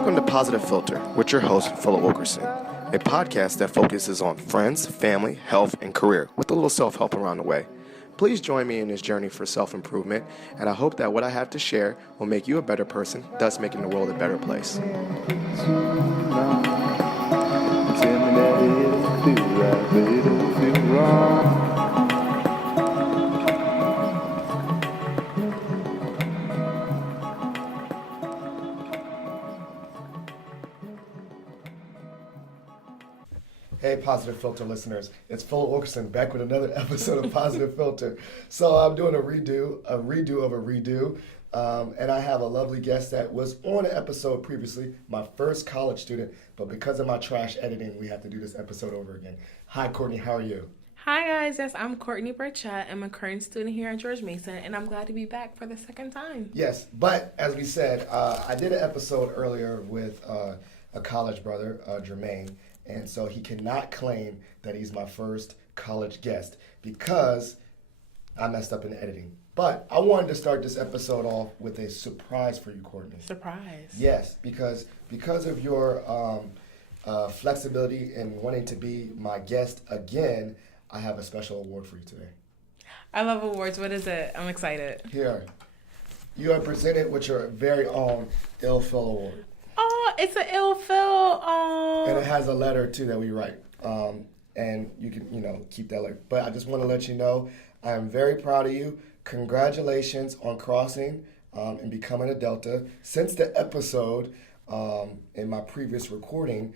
Welcome to Positive Philter with your host, Philip Wilkerson, a podcast that focuses on friends, family, health, and career with a little self-help around the way. Please join me in this journey for self-improvement, and I hope that what I have to share will make you a better person, thus making the world a better place. Hey, Positive Philter listeners. It's Philip Wilkerson back with another episode of Positive Philter. So I'm doing a redo of a redo. And I have a lovely guest that was on an episode previously, my first college student, but because of my trash editing, we have to do this episode over again. Hi, Courtney. How are you? Hi, guys. Yes, I'm Courtney Burchett. I'm a current student here at George Mason, and I'm glad to be back for the second time. Yes, but as we said, I did an episode earlier with a college brother, Jermaine, and so he cannot claim that he's my first college guest because I messed up in editing. But I wanted to start this episode off with a surprise for you, Courtney. Surprise. Yes, because of your flexibility and wanting to be my guest again, I have a special award for you today. I love awards. What is it? I'm excited. Here. You are presented with your very own Ill Phil Award. Oh, it's an Ill Phil. Oh. And it has a letter, too, that we write. And you can, keep that letter. But I just want to let you know, I am very proud of you. Congratulations on crossing and becoming a Delta. Since the episode in my previous recording,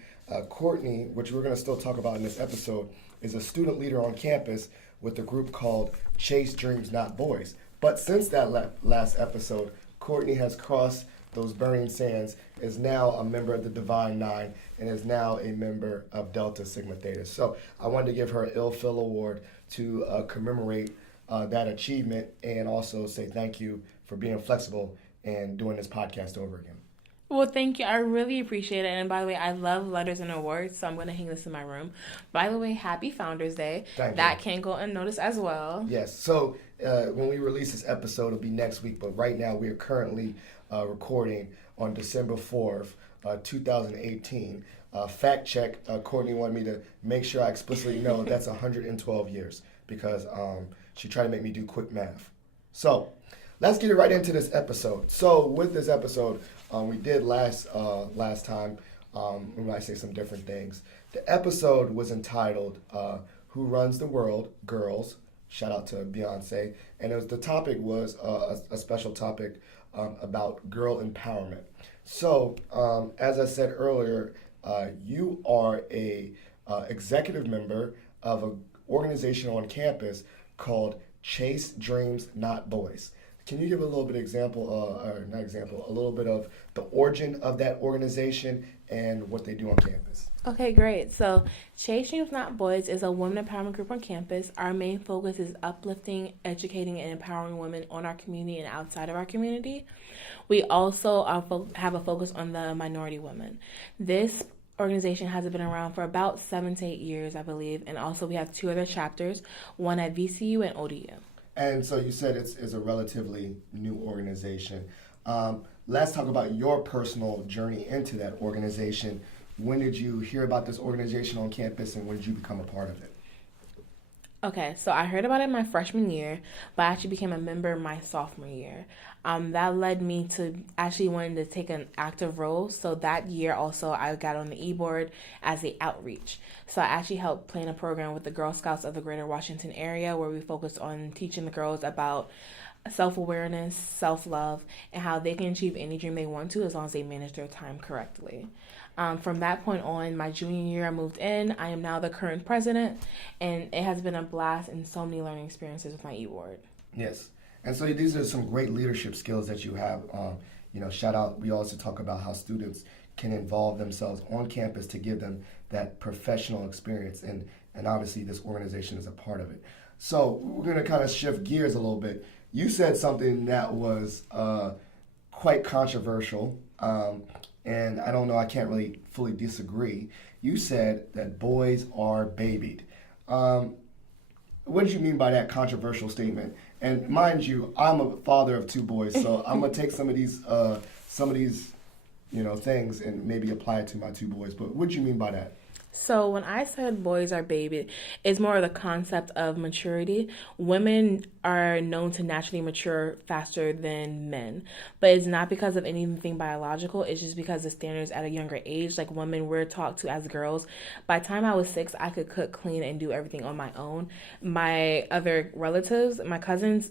Courtney, which we're going to still talk about in this episode, is a student leader on campus with a group called Chase Dreams Not Boys. But since that last episode, Courtney has crossed those burning sands, is now a member of the Divine Nine, and is now a member of Delta Sigma Theta. So I wanted to give her an Ill Phil Award to commemorate that achievement and also say thank you for being flexible and doing this podcast over again. Well, thank you. I really appreciate it. And by the way, I love letters and awards, so I'm going to hang this in my room. By the way, happy Founders Day. That can go unnoticed as well. Yes. So when we release this episode, it'll be next week. But right now, we are currently recording on December 4th, 2018. Fact check, Courtney wanted me to make sure I explicitly know that's 112 years because she tried to make me do quick math. So let's get right into this episode. So with this episode, we did last time, when I say some different things. The episode was entitled Who Runs the World? Girls. Shout out to Beyonce. And the topic was a special topic about girl empowerment. So as I said earlier, you are a executive member of an organization on campus called Chase Dreams Not Boys. Can you give a little bit a little bit of the origin of that organization and what they do on campus? Okay, great. So Chase Dreams Not Boys is a women empowerment group on campus. Our main focus is uplifting, educating, and empowering women on our community and outside of our community. We also have a focus on the minority women. This organization has been around for about 7 to 8 years, I believe, and also we have 2 other chapters, one at VCU and ODU. And so you said it's a relatively new organization. Let's talk about your personal journey into that organization. When did you hear about this organization on campus and when did you become a part of it? Okay, so I heard about it my freshman year, but I actually became a member my sophomore year. That led me to actually wanting to take an active role. So that year also I got on the e-board as a outreach. So I actually helped plan a program with the Girl Scouts of the Greater Washington area where we focused on teaching the girls about self-awareness, self-love, and how they can achieve any dream they want to as long as they manage their time correctly. From that point on, my junior year, I moved in. I am now the current president, and it has been a blast and so many learning experiences with my e-board. Yes. And so these are some great leadership skills that you have. Shout out, we also talk about how students can involve themselves on campus to give them that professional experience. And obviously this organization is a part of it. So we're going to kind of shift gears a little bit. You said something that was quite controversial. And I don't know, I can't really fully disagree. You said that boys are babied. What did you mean by that controversial statement? And mind you, I'm a father of 2 boys, so I'm gonna take some of these things and maybe apply it to my two boys. But what do you mean by that? So when I said boys are baby, it's more of the concept of maturity. Women are known to naturally mature faster than men, but it's not because of anything biological. It's just because the standards at a younger age, like women we're taught to as girls. By the time I was 6, I could cook, clean, and do everything on my own. My other relatives, my cousins,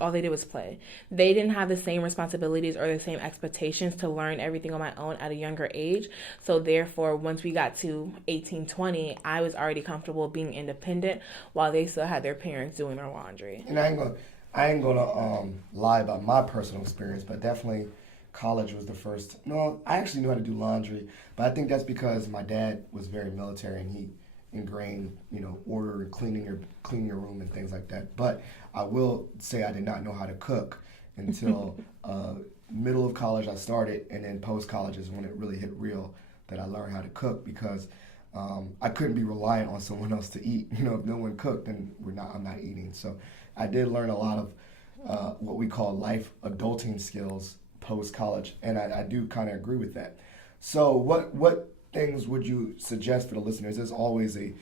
all they did was play. They didn't have the same responsibilities or the same expectations to learn everything on my own at a younger age. So therefore, once we got to 18, 20, I was already comfortable being independent while they still had their parents doing their laundry. And I ain't gonna lie about my personal experience, but definitely college was the first. No, I actually knew how to do laundry, but I think that's because my dad was very military and he ingrained, order and cleaning your room and things like that. But I will say I did not know how to cook until middle of college I started, and then post college is when it really hit real that I learned how to cook because I couldn't be reliant on someone else to eat. If no one cooked, then I'm not eating. So I did learn a lot of what we call life adulting skills post college, and I do kind of agree with that. So what things would you suggest for the listeners? There's always a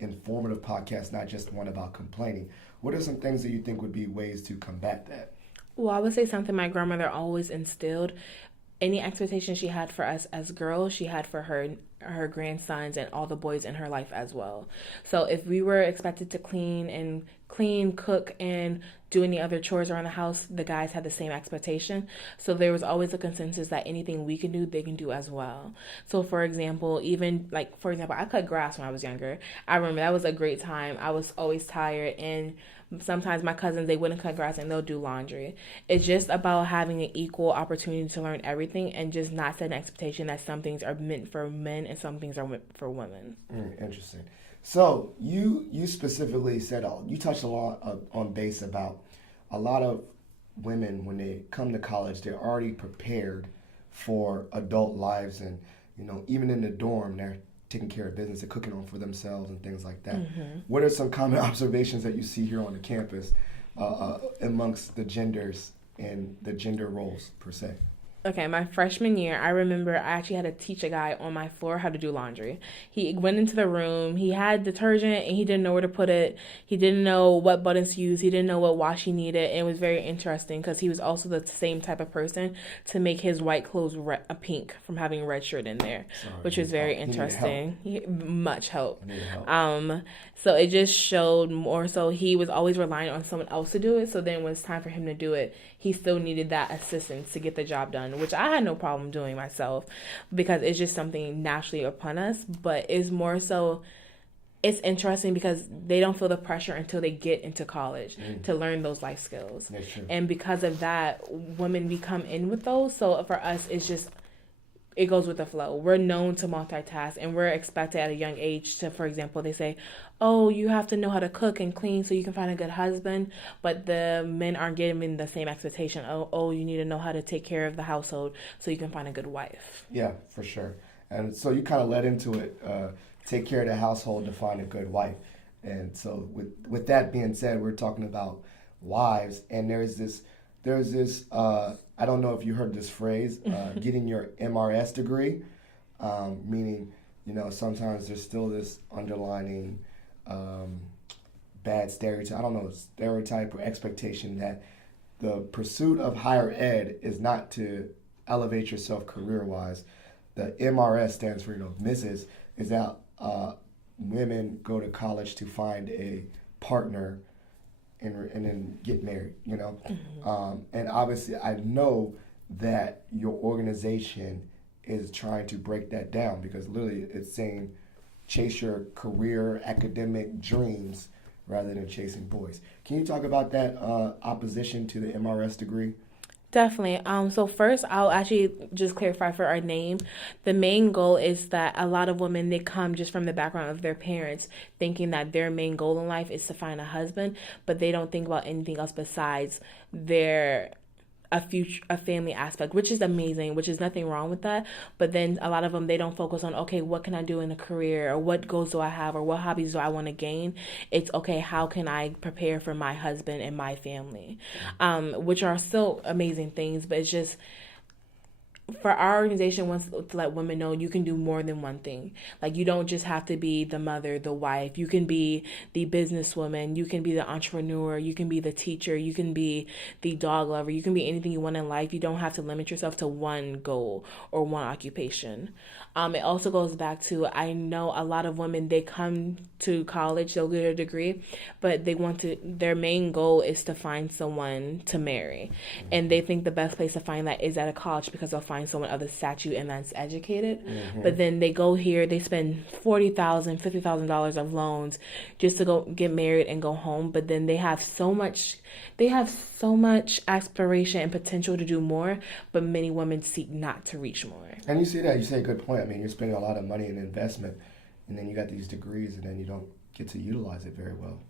informative podcast, not just one about complaining. What are some things that you think would be ways to combat that? Well, I would say something my grandmother always instilled. Any expectations she had for us as girls, she had for her grandsons and all the boys in her life as well. So if we were expected to clean, cook, and do any other chores around the house, the guys had the same expectation. So there was always a consensus that anything we can do, they can do as well. So for example, I cut grass when I was younger. I remember that was a great time. I was always tired, and sometimes my cousins, they wouldn't cut grass and they'll do laundry. It's just about having an equal opportunity to learn everything and just not set an expectation that some things are meant for men and some things are meant for women. Interesting. So you specifically said, you touched a lot on base about a lot of women when they come to college, they're already prepared for adult lives, and even in the dorm, they're taking care of business and cooking on for themselves and things like that. Mm-hmm. What are some common observations that you see here on the campus amongst the genders and the gender roles per se? Okay, my freshman year, I remember I actually had to teach a guy on my floor how to do laundry. He went into the room, he had detergent, and he didn't know where to put it. He didn't know what buttons to use. He didn't know what wash he needed. And it was very interesting because he was also the same type of person to make his white clothes pink from having red shirt in there, which was very interesting. Much help. So it just showed more so he was always relying on someone else to do it. So then when it's time for him to do it, he still needed that assistance to get the job done, which I had no problem doing myself because it's just something naturally upon us. But it's more so, it's interesting because they don't feel the pressure until they get into college to learn those life skills. That's true. And because of that, women become in with those. So for us, it's just, it goes with the flow. We're known to multitask, and we're expected at a young age to, for example, they say, oh, you have to know how to cook and clean so you can find a good husband. But the men aren't given the same expectation. Oh, you need to know how to take care of the household so you can find a good wife. Yeah, for sure. And so you kind of led into it, take care of the household to find a good wife. And so with that being said, we're talking about wives, and there's this I don't know if you heard this phrase, getting your MRS degree, meaning, sometimes there's still this underlining bad stereotype or expectation that the pursuit of higher ed is not to elevate yourself career-wise. The MRS stands for, Mrs., is that women go to college to find a partner and then get married, Mm-hmm. And obviously I know that your organization is trying to break that down because literally it's saying chase your career academic dreams rather than chasing boys. Can you talk about that opposition to the MRS degree? Definitely. So first, I'll actually just clarify for our name. The main goal is that a lot of women, they come just from the background of their parents, thinking that their main goal in life is to find a husband, but they don't think about anything else besides a family aspect, which is amazing, which is nothing wrong with that. But then a lot of them, they don't focus on, okay, what can I do in a career, or what goals do I have, or what hobbies do I want to gain? It's, okay, how can I prepare for my husband and my family? Which are still amazing things, but it's just, for our organization wants to let women know you can do more than one thing. Like, you don't just have to be the mother, the wife. You can be the businesswoman. You can be the entrepreneur. You can be the teacher. You can be the dog lover. You can be anything you want in life. You don't have to limit yourself to one goal or one occupation. It also goes back to, I know a lot of women, they come to college, they'll get a degree, but their main goal is to find someone to marry. And they think the best place to find that is at a college because they'll find someone of the statute and that's educated. But then they go here, they spend $40,000, $50,000 of loans just to go get married and go home. But then they have so much aspiration and potential to do more, but many women seek not to reach more. And you see that, you say a good point. I mean, you're spending a lot of money in investment, and then you got these degrees, and then you don't get to utilize it very well.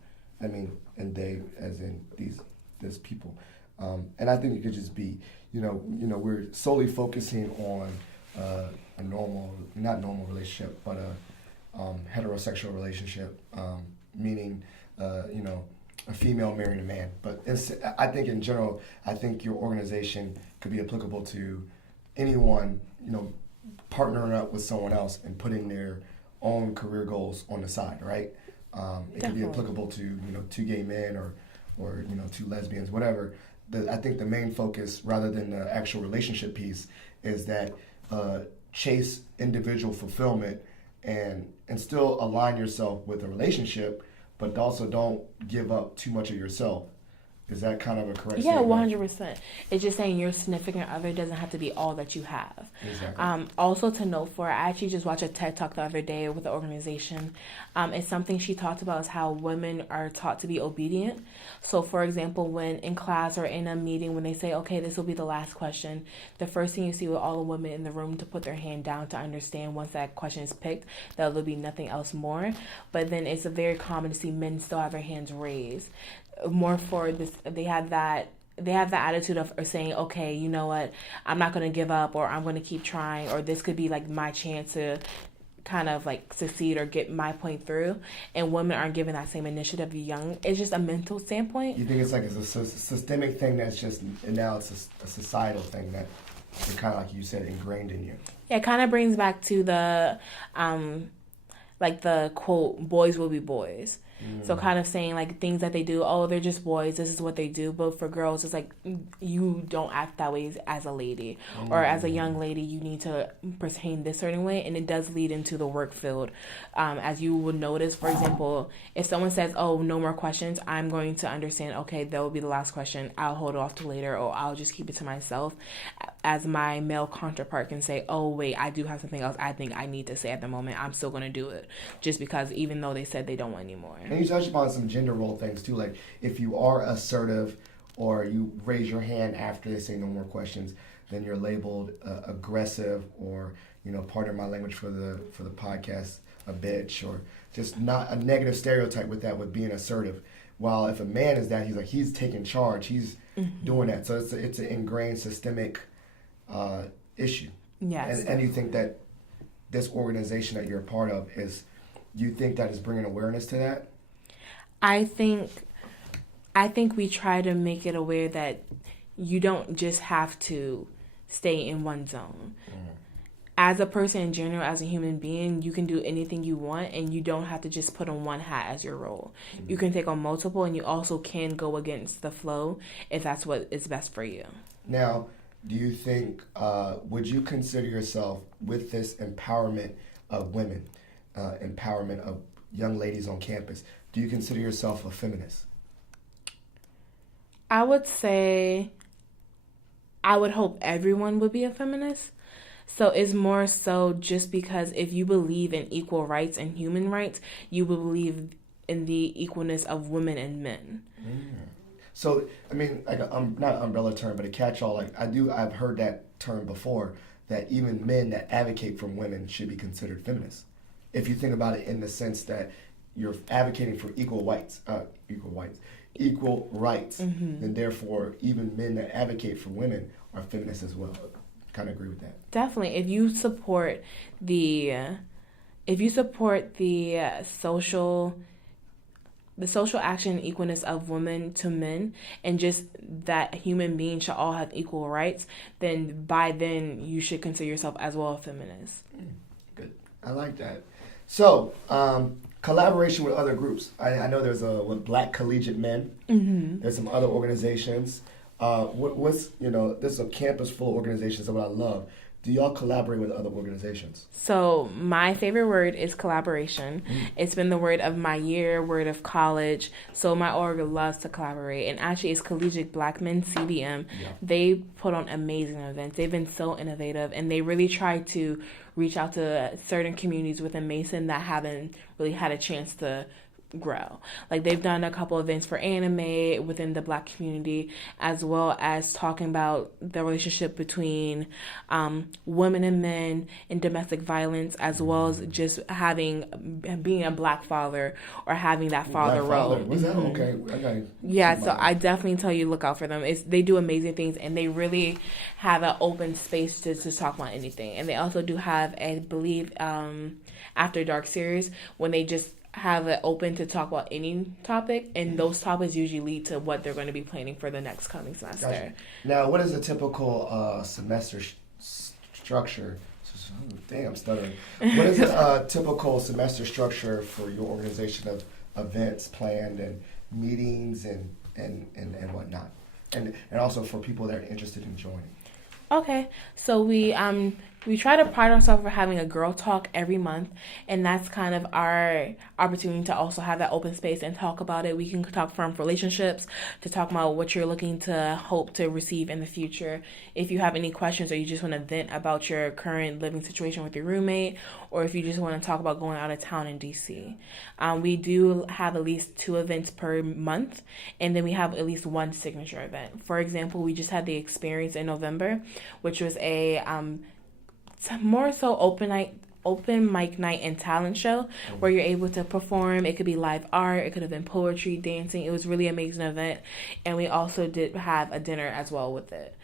I mean, and they, as in these people. And I think it could just be, we're solely focusing on a not normal relationship, but a heterosexual relationship, meaning, a female marrying a man. But I think in general, I think your organization could be applicable to anyone, partnering up with someone else and putting their own career goals on the side, right? It could be applicable to, two gay men or two lesbians, whatever. I think the main focus, rather than the actual relationship piece, is that chase individual fulfillment and still align yourself with a relationship, but also don't give up too much of yourself. Is that kind of a correct statement? 100%. It's just saying your significant other doesn't have to be all that you have. Exactly. Also to note I actually just watched a TED Talk the other day with the organization. It's something she talked about is how women are taught to be obedient. So, for example, when in class or in a meeting, when they say, okay, this will be the last question, the first thing you see with all the women in the room to put their hand down to understand once that question is picked, that there'll be nothing else more. But then it's very common to see men still have their hands raised. More for this, they have the attitude of saying, okay, you know what, I'm not going to give up, or I'm going to keep trying, or this could be like my chance to kind of like succeed or get my point through. And women aren't given that same initiative young. It's just a mental standpoint. You think it's like it's a systemic thing that's just, and now it's a societal thing that it's kind of, like you said, ingrained in you. Yeah, it kind of brings back to the like the quote, boys will be boys. So kind of saying like things that they do, oh, they're just boys, this is what they do. But for girls, it's like you don't act that way as a lady, or as a young lady, you need to pertain this certain way. And it does lead into the work field. As you would notice, for example, if someone says, oh, no more questions, I'm going to understand, okay, that will be the last question. I'll hold it off to later, or I'll just keep it to myself. As my male counterpart can say, oh, wait, I do have something else I think I need to say at the moment. I'm still going to do it, just because even though they said they don't want anymore. And you touched upon some gender role things too, like if you are assertive or you raise your hand after they say no more questions, then you're labeled aggressive, or pardon my language for the podcast, a bitch, or just not a negative stereotype with being assertive. While if a man is that, he's taking charge, he's doing that. So it's an ingrained systemic issue. Yes. And you think that this organization that you're a part of you think that is bringing awareness to that? I think we try to make it aware that you don't just have to stay in one zone. As a person in general, as a human being, you can do anything you want, and you don't have to just put on one hat as your role. You can take on multiple, and you also can go against the flow if that's what is best for you. Now, do you think, would you consider yourself, with this empowerment of women, empowerment of young ladies on campus, do you consider yourself a feminist? I would say, I would hope everyone would be a feminist. So it's more so just because if you believe in equal rights and human rights, you believe in the equalness of women and men. So, I mean, like not an umbrella term, but a catch-all. Like I've heard that term before, that even men that advocate for women should be considered feminists. If you think about it in the sense that you're advocating for equal rights, then therefore even men that advocate for women are feminists as well. Kind of agree with that. Definitely. If you support the social the social action and equalness of women to men, and just that human beings should all have equal rights, then by then you should consider yourself as well a feminist. Good. I like that. So, collaboration with other groups. I know there's with Black Collegiate Men. Mm-hmm. There's some other organizations. This is a campus full of organizations, and what I love. Do y'all collaborate with other organizations? So my favorite word is collaboration. It's been the word of my year, word of college. So my org loves to collaborate. And actually it's Collegiate Black Men, CBM. Yeah. They put on amazing events. They've been so innovative, and they really try to reach out to certain communities within Mason that haven't really had a chance to grow. Like they've done a couple events for anime within the Black community, as well as talking about the relationship between women and men in domestic violence, as well as just being a Black father or having that father role. Was that okay? Yeah, so I definitely tell you look out for them. They do amazing things, and they really have an open space to talk about anything. And they also do have, I believe, After Dark series when they just have it open to talk about any topic, and those topics usually lead to what they're going to be planning for the next coming semester. Gotcha. Now, what is a typical semester structure? Damn, I'm stuttering. What is a typical semester structure for your organization of events planned and meetings and whatnot, and also for people that are interested in joining? Okay, so we try to pride ourselves for having a girl talk every month, and that's kind of our opportunity to also have that open space and talk about it. We can talk from relationships to talk about what you're looking to hope to receive in the future. If you have any questions, or you just want to vent about your current living situation with your roommate, or if you just want to talk about going out of town in DC. We do have at least 2 events per month, and then we have at least 1 signature event. For example, we just had the experience in November, which was a more so open mic night and talent show where you're able to perform. It could be live art, it could have been poetry, dancing. It was really amazing event, and we also did have a dinner as well with it.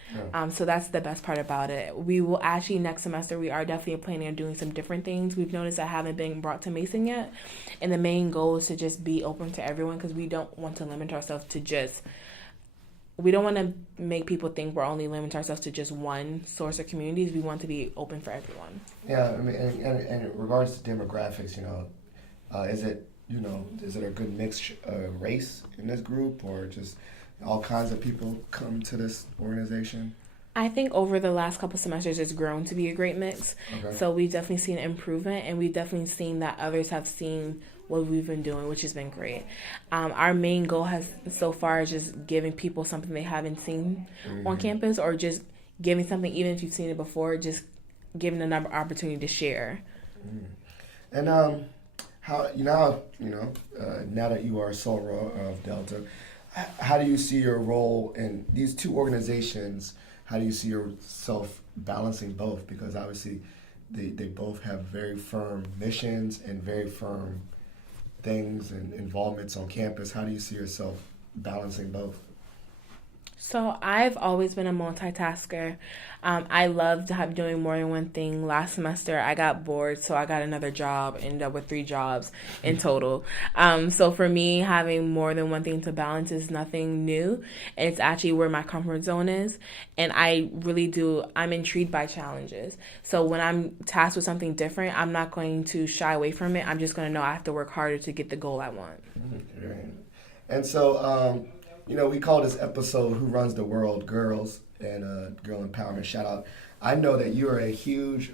So that's the best part about it. We will actually next semester, we are definitely planning on doing some different things. We've noticed that haven't been brought to Mason yet, and the main goal is to just be open to everyone, because we don't want to limit ourselves to we don't want to make people think we're only limiting ourselves to just one source of communities. We want to be open for everyone. Yeah, I mean, and in regards to demographics, is it a good mixed race in this group, or just all kinds of people come to this organization? I think over the last couple semesters, it's grown to be a great mix. Okay. So we've definitely seen improvement, and we've definitely seen that others have seen what we've been doing, which has been great. Our main goal has so far is just giving people something they haven't seen on campus, or just giving something, even if you've seen it before, just giving another opportunity to share. And how now that you are a SORA of Delta, how do you see your role in these 2 organizations? How do you see yourself balancing both? Because obviously they both have very firm missions and very firm things and involvements on campus. How do you see yourself balancing both? So I've always been a multitasker. I loved doing more than one thing. Last semester I got bored, so I got another job, ended up with 3 jobs in total. So for me, having more than one thing to balance is nothing new. And it's actually where my comfort zone is. And I'm intrigued by challenges. So when I'm tasked with something different, I'm not going to shy away from it. I'm just going to know I have to work harder to get the goal I want. Okay. And so, we call this episode "Who Runs the World?" Girls and Girl Empowerment. Shout out! I know that you are a huge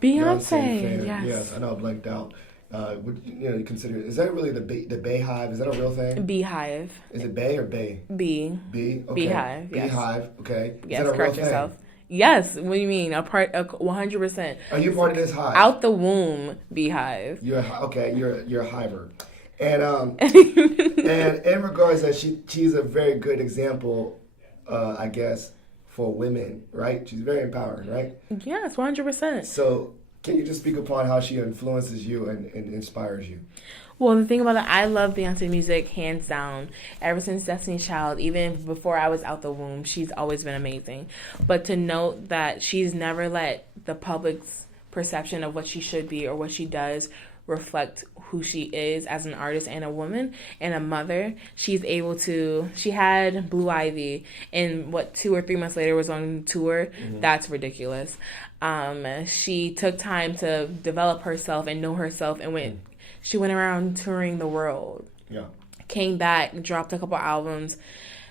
Beyonce fan. Yes, I know I blanked out. Would you consider? Is that really the Bayhive? Is that a real thing? Beehive. Is it Bay or Bay? B. B. Okay. Beehive. Yes. Beehive. Okay. Yes. Is that a Correct real yourself. Thing? Yes. What do you mean? A part of 100%. Are you part of this hive? Out the womb, Beehive. You're a hiver. And and in regards that she's a very good example, I guess, for women, right? She's very empowering, right? Yes, 100%. So can you just speak upon how she influences you and inspires you? Well, the thing about it, I love Beyonce music, hands down. Ever since Destiny's Child, even before I was out the womb, she's always been amazing. But to note that she's never let the public's perception of what she should be or what she does reflect who she is as an artist and a woman and a mother. She had Blue Ivy, and 2 or 3 months later was on tour. That's ridiculous. She took time to develop herself and know herself, and she went around touring the world. Yeah. Came back, dropped a couple albums.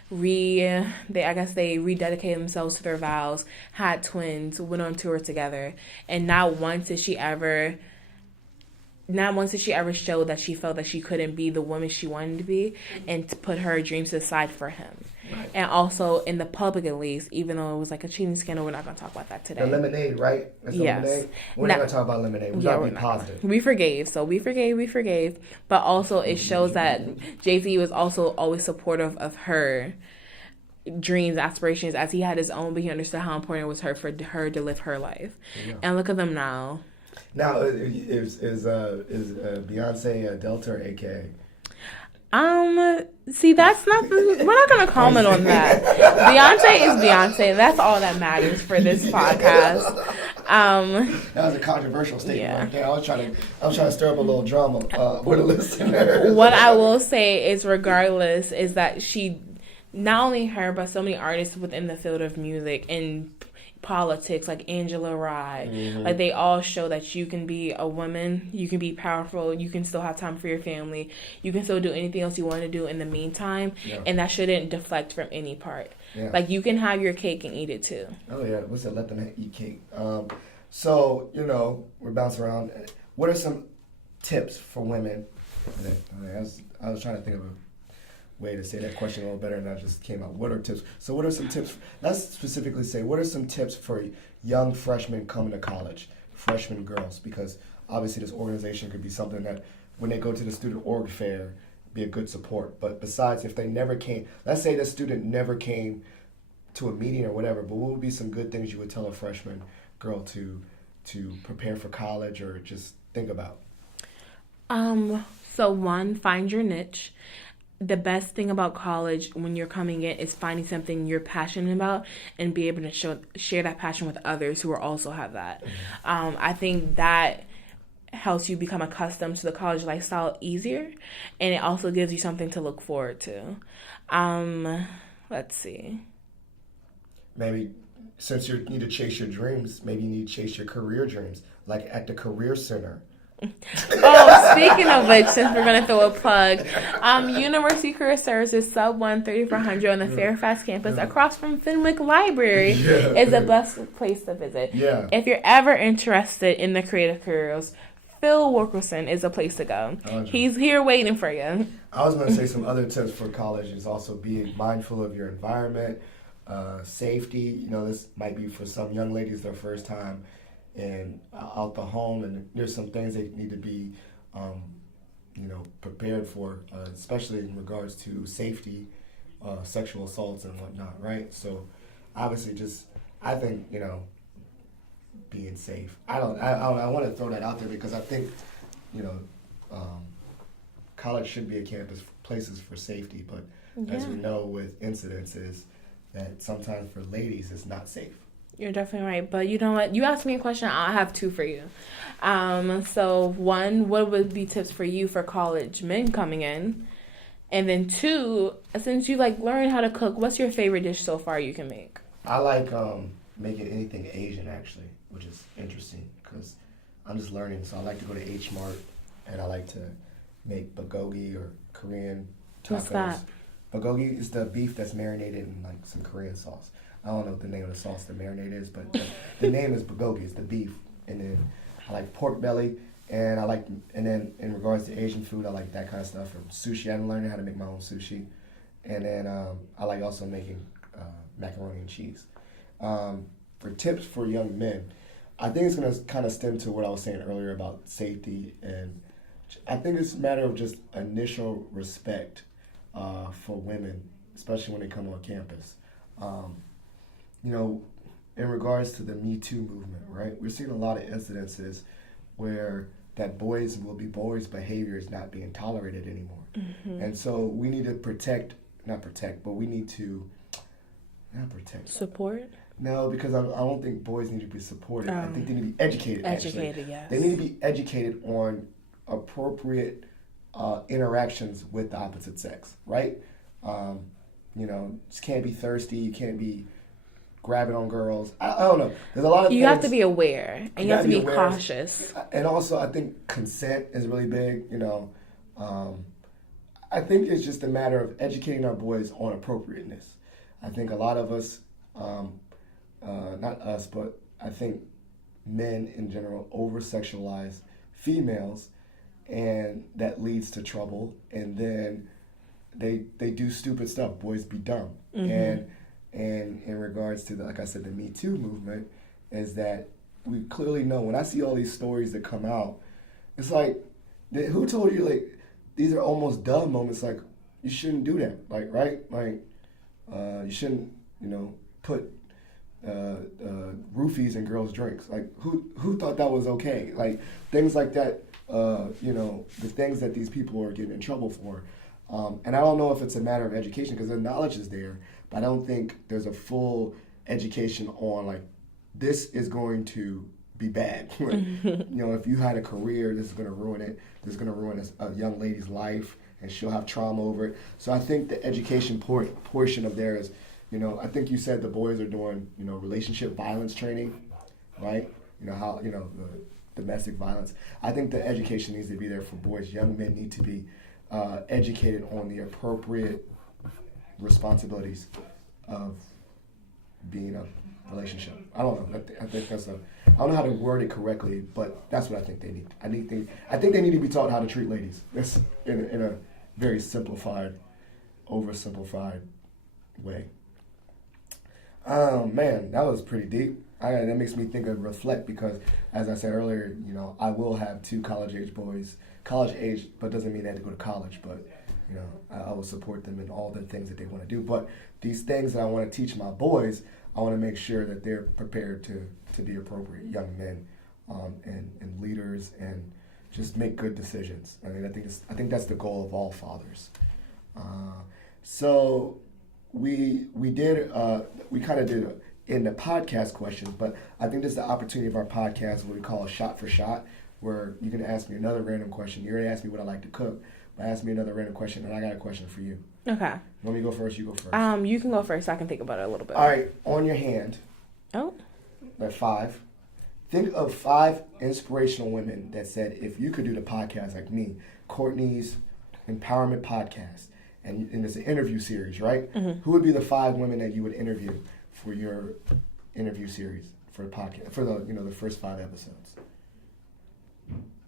They rededicated themselves to their vows, had twins, went on tour together, and not once did she ever show that she felt that she couldn't be the woman she wanted to be, and to put her dreams aside for him. Right. And also in the public, at least, even though it was like a cheating scandal, we're not going to talk about that today. The Lemonade, right? That's the yes. Lemonade. We're not going to talk about Lemonade. We're going to be positive. We forgave. But also it shows that Jay-Z was also always supportive of her dreams, aspirations, as he had his own, but he understood how important it was for her to live her life. Yeah. And look at them now. Now, is Beyonce a Delta or AKA? See, that's not. We're not gonna comment on that. Beyonce is Beyonce. That's all that matters for this podcast. That was a controversial statement right there. I was trying to stir up a little drama with a listener. What I will say is, regardless, is that she, not only her, but so many artists within the field of music and politics, like Angela Rye, like they all show that you can be a woman, you can be powerful, you can still have time for your family, you can still do anything else you want to do in the meantime, and that shouldn't deflect from any part. Like you can have your cake and eat it too. Oh yeah, what's it? Let them eat cake. So we're bouncing around. What are some tips for women? I was trying to think of a way to say that question a little better, and that just came out. What are tips? So what are some tips? Let's specifically say, what are some tips for young freshmen coming to college, freshman girls? Because obviously this organization could be something that when they go to the student org fair, be a good support. But besides, if they never came, let's say the student never came to a meeting or whatever, but what would be some good things you would tell a freshman girl to prepare for college or just think about? So one, find your niche. The best thing about college when you're coming in is finding something you're passionate about and be able to share that passion with others who also have that. I think that helps you become accustomed to the college lifestyle easier, and it also gives you something to look forward to. Let's see. Maybe since you need to chase your dreams, maybe you need to chase your career dreams, like at the Career Center. Oh, speaking of which, since we're going to throw a plug, University Career Services Sub 1 3400 on the Fairfax campus across from Fenwick Library is the best place to visit. Yeah. If you're ever interested in the creative careers, Phil Wilkerson is a place to go. He's here waiting for you. I was going to say some other tips for college is also being mindful of your environment, safety. This might be for some young ladies their first time and out the home, and there's some things they need to be prepared for, especially in regards to safety, sexual assaults and whatnot, right? So obviously I think being safe. I want to throw that out there because I think college should be a campus for places for safety, but as we know with incidences that sometimes for ladies it's not safe. You're definitely right. But you know what? You asked me a question. I have 2 for you. So 1, what would be tips for you for college men coming in? And then 2, since you learned how to cook, what's your favorite dish so far you can make? I like making anything Asian, actually, which is interesting because I'm just learning. So I like to go to H Mart and I like to make bulgogi or Korean tacos. What's that? Bulgogi is the beef that's marinated in some Korean sauce. I don't know what the name of the sauce the marinade is, but the name is bulgogi. It's the beef, and then I like pork belly, and then in regards to Asian food, I like that kind of stuff. From sushi, I'm learning how to make my own sushi, and then I like also making macaroni and cheese. For tips for young men, I think it's going to kind of stem to what I was saying earlier about safety, and I think it's a matter of just initial respect for women, especially when they come on campus. In regards to the Me Too movement, right? We're seeing a lot of incidences where that boys will be boys' behavior is not being tolerated anymore. Mm-hmm. And so we need to Support? No, because I don't think boys need to be supported. I think they need to be educated, actually. Yes. They need to be educated on appropriate interactions with the opposite sex, right? Just can't be thirsty. You can't be grabbing on girls. I don't know. There's a lot of you things. have to be aware, and you have to be cautious. And also, I think consent is really big. I think it's just a matter of educating our boys on appropriateness. I think a lot of us, not us, but I think men in general over-sexualize females, and that leads to trouble. And then they do stupid stuff. Boys be dumb. And in regards to like I said, the Me Too movement, is that we clearly know, when I see all these stories that come out, it's like, who told you, like, these are almost dumb moments, like, you shouldn't do that, like, right? Like, you shouldn't, put roofies in girls' drinks. Like, who thought that was okay? Like, things like that, the things that these people are getting in trouble for. And I don't know if it's a matter of education, because the knowledge is there, but I don't think there's a full education on, like, this is going to be bad. If you had a career, this is going to ruin it. This is going to ruin a young lady's life, and she'll have trauma over it. So I think the education portion of there is, I think you said the boys are doing, relationship violence training, right? How, the domestic violence. I think the education needs to be there for boys. Young men need to be educated on the appropriate responsibilities of being a relationship. I don't know. I think I don't know how to word it correctly, but that's what I think they need. I think they need to be taught how to treat ladies. That's in a very simplified, oversimplified way. Man, that was pretty deep. That makes me think of reflect, because, as I said earlier, I will have 2 college-age boys. College age, but doesn't mean they have to go to college. But I will support them in all the things that they want to do. But these things that I want to teach my boys, I want to make sure that they're prepared to be appropriate young men, and leaders, and just make good decisions. I mean, I think that's the goal of all fathers. So we kind of did in the podcast questions, but I think this is the opportunity of our podcast, what we call a shot for shot, where you can ask me another random question. You already asked me what I like to cook, but ask me another random question, and I got a question for you. Okay. Want me to go first? You go first. You can go first. I can think about it a little bit. All right. On your hand. Oh. At 5. Think of 5 inspirational women that said, if you could do the podcast like me, Courtney's Empowerment Podcast, and it's an interview series, right? Mm-hmm. Who would be the 5 women that you would interview for your interview series for the podcast, for the first 5 episodes?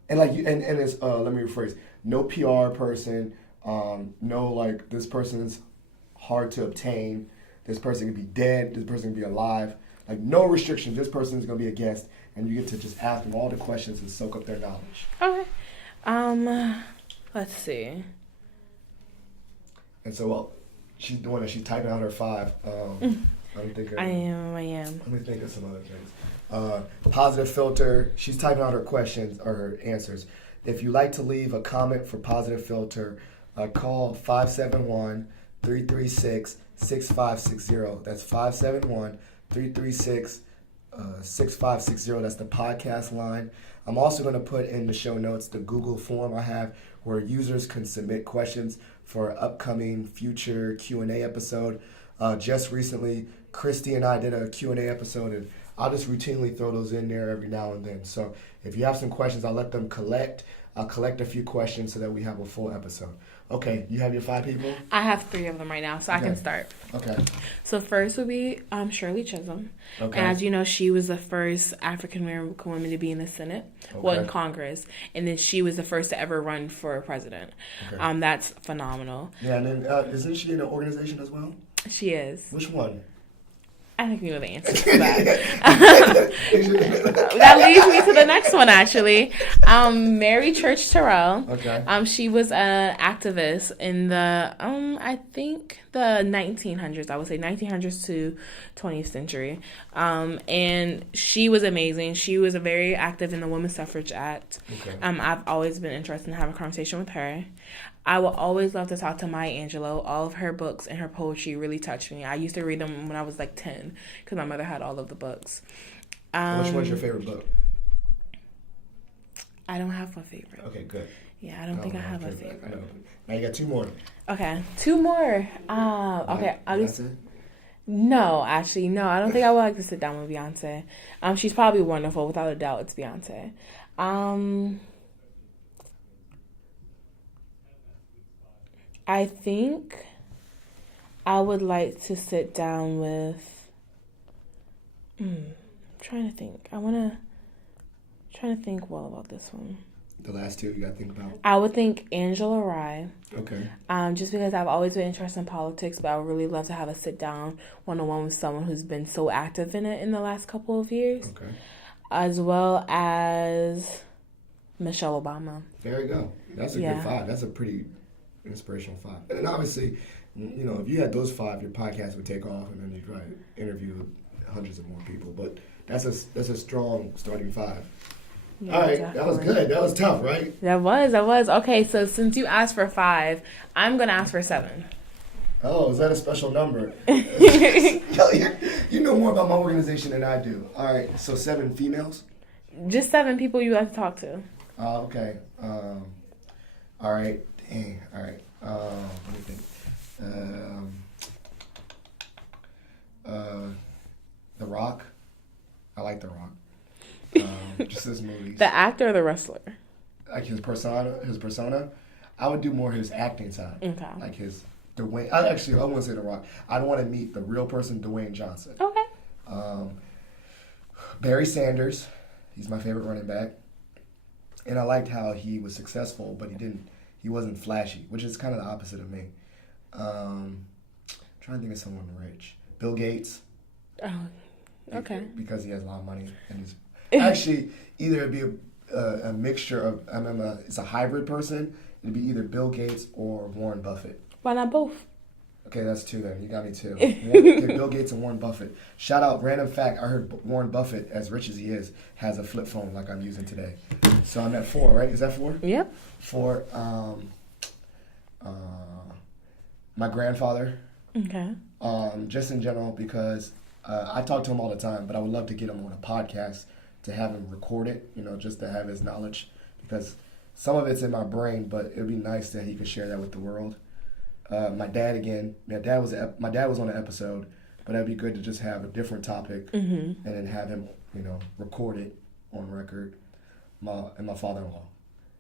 And it's let me rephrase. No PR person. No, like, this person's hard to obtain. This person can be dead. This person can be alive. Like, no restrictions. This person is going to be a guest, and you get to just ask them all the questions and soak up their knowledge. Okay. Let's see. And so, she's doing it. She's typing out her 5. I'm thinking. I am. Let me think of some other things. Positive Philter. She's typing out her questions or her answers. If you like to leave a comment for Positive Philter, call 571-336-6560. That's 571-336-6560. That's the podcast line. I'm also going to put in the show notes the Google form I have where users can submit questions for an upcoming future Q&A episode. Just recently, Christy and I did a Q&A episode, and I'll just routinely throw those in there every now and then. So if you have some questions, I'll let them collect. I'll collect a few questions so that we have a full episode. Okay, you have your 5 people? I have 3 of them right now, so okay. I can start. Okay. So first would be Shirley Chisholm. Okay. And as you know, she was the first African-American woman to be in the Senate, in Congress. And then she was the first to ever run for president. Okay. That's phenomenal. Yeah, and then isn't she in an organization as well? She is. Which one? I think you know the answer to that. That leads me to the next one, actually. Mary Church Terrell. Okay. She was an activist in the, I think the 1900s. I would say 1900s to 20th century. And she was amazing. She was very active in the Women's Suffrage Act. Okay. I've always been interested in having a conversation with her. I will always love to talk to Maya Angelou. All of her books and her poetry really touched me. I used to read them when I was like 10 because my mother had all of the books. Which one's your favorite book? I don't have a favorite. Okay, good. Yeah, I don't think I have a favorite. I know. Now you got 2 more. Okay, 2 more. Okay, I'll just... Beyonce? No, actually, no. I don't think I would like to sit down with Beyonce. She's probably wonderful, without a doubt. It's Beyonce. I think I would like to sit down with. I'm trying to think. Trying to think well about this one. The last 2 you got to think about. I would think Angela Rye. Okay. Just because I've always been interested in politics, but I would really love to have a sit down one-on-one with someone who's been so active in it in the last couple of years. Okay. As well as Michelle Obama. There you go. That's a good 5. That's a pretty inspirational 5. And obviously, if you had those 5, your podcast would take off, and then you'd probably interview hundreds of more people. But that's a strong starting 5. Yeah, all right, definitely. That was good. That was tough, right? That was. Okay, so since you asked for 5, I'm going to ask for 7. Oh, is that a special number? You know more about my organization than I do. All right, so 7 females? Just 7 people you like to talk to. Okay. All right. Dang. All right. Let me think. The Rock. I like The Rock. Just his movies. The actor or the wrestler? Like his persona. I would do more his acting side. Okay. Like his Dwayne. I wouldn't say The Rock. I'd want to meet the real person, Dwayne Johnson. Okay. Barry Sanders. He's my favorite running back. And I liked how he was successful, but he wasn't flashy, which is kind of the opposite of me. Trying to think of someone rich. Bill Gates. Oh, okay. Because he has a lot of money. And he's actually, either it'd be a mixture of, it's a hybrid person. It'd be either Bill Gates or Warren Buffett. Why not both? Okay, that's 2 then. You got me 2. Okay, Bill Gates and Warren Buffett. Shout out, random fact, I heard Warren Buffett, as rich as he is, has a flip phone like I'm using today. So I'm at 4, right? Is that 4? Yep. 4, my grandfather. Okay. Just in general, because I talk to him all the time, but I would love to get him on a podcast to have him record it, just to have his knowledge, because some of it's in my brain, but it would be nice that he could share that with the world. My dad again. My dad was on an episode, but it'd be good to just have a different topic and then have him, record it on record. My father-in-law,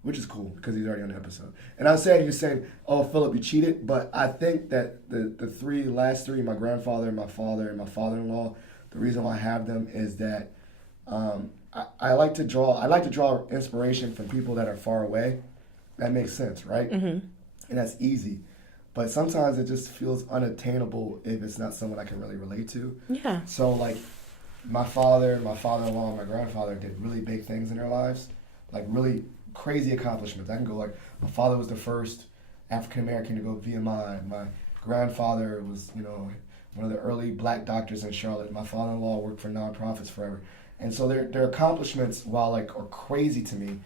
which is cool because he's already on the episode. And I was saying, you're saying, oh, Philip, you cheated, but I think that the last three, my grandfather, my father, and my father-in-law, the reason why I have them is that I like to draw inspiration from people that are far away. That makes sense, right? And that's easy. But sometimes it just feels unattainable if it's not someone I can really relate to. Yeah. So, like, my father, my father-in-law, and my grandfather did really big things in their lives, like really crazy accomplishments. I can go, like, my father was the first African-American to go VMI. My grandfather was, one of the early black doctors in Charlotte. My father-in-law worked for nonprofits forever. And so their accomplishments, while, are crazy to me,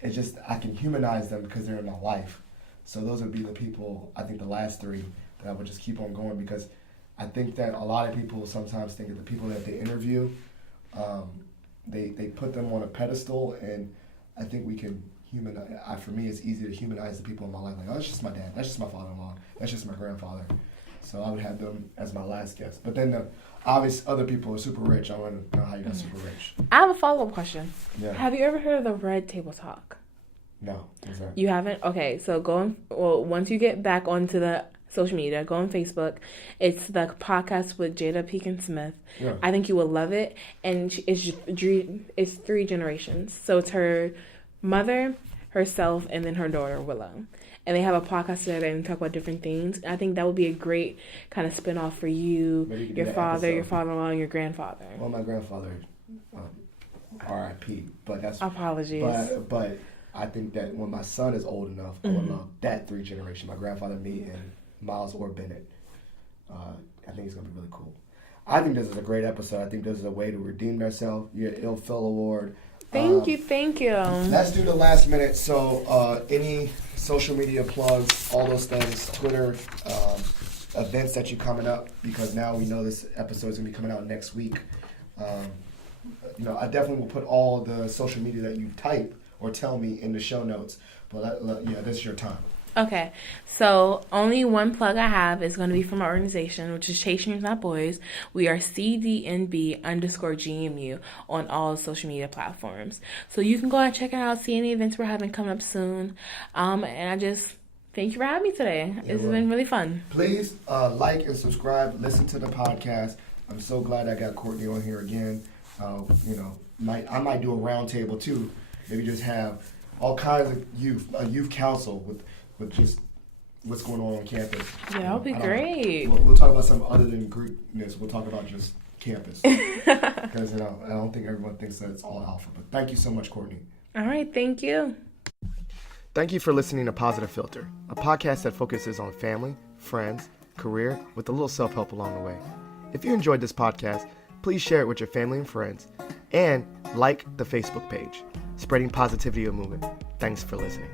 it's just I can humanize them because they're in my life. So those would be the people, I think the last three, that I would just keep on going, because I think that a lot of people sometimes think that the people that they interview, they put them on a pedestal, and I think we can humanize. For me, it's easy to humanize the people in my life. Like, oh, that's just my dad. That's just my father-in-law. That's just my grandfather. So I would have them as my last guest. But then the obvious other people are super rich. I want to know how you got super rich. I have a follow-up question. Yeah. Have you ever heard of the Red Table Talk? No. What's that? You haven't? Okay, so once you get back onto the social media, go on Facebook. It's the podcast with Jada Pinkett Smith. Yeah. I think you will love it. And it's 3 generations. So it's her mother, herself, and then her daughter, Willow. And they have a podcast together and talk about different things. I think that would be a great kind of spin-off for you, your father, your father-in-law, and your grandfather. Well, my grandfather, R.I.P. But that's apologies. But I think that when my son is old enough, I would love that 3 generation. My grandfather, me, and Miles or Bennett. I think it's going to be really cool. I think this is a great episode. I think this is a way to redeem ourselves. Your Ill Phil Award. Thank you. Let's do the last minute. So any social media plugs, all those things, Twitter, events that you coming up, because now we know this episode is going to be coming out next week. I definitely will put all the social media that you type or tell me in the show notes. But yeah, this is your time. Okay, so only one plug I have is going to be from our organization, which is Chase Dreams Not Boys. We are CDNB_GMU on all social media platforms. So you can go and check it out, see any events we're having coming up soon. And I just thank you for having me today. It's been really fun. Please like and subscribe, listen to the podcast. I'm so glad I got Courtney on here again. I might do a round table too. Maybe just have all kinds of a youth council with just what's going on campus. Yeah, that would be great. We'll talk about something other than Greekness. We'll talk about just campus. Because I don't think everyone thinks that it's all alpha. But thank you so much, Courtney. All right, thank you. Thank you for listening to Positive Philter, a podcast that focuses on family, friends, career, with a little self-help along the way. If you enjoyed this podcast, please share it with your family and friends, and like the Facebook page, Spreading Positivity of Movement. Thanks for listening.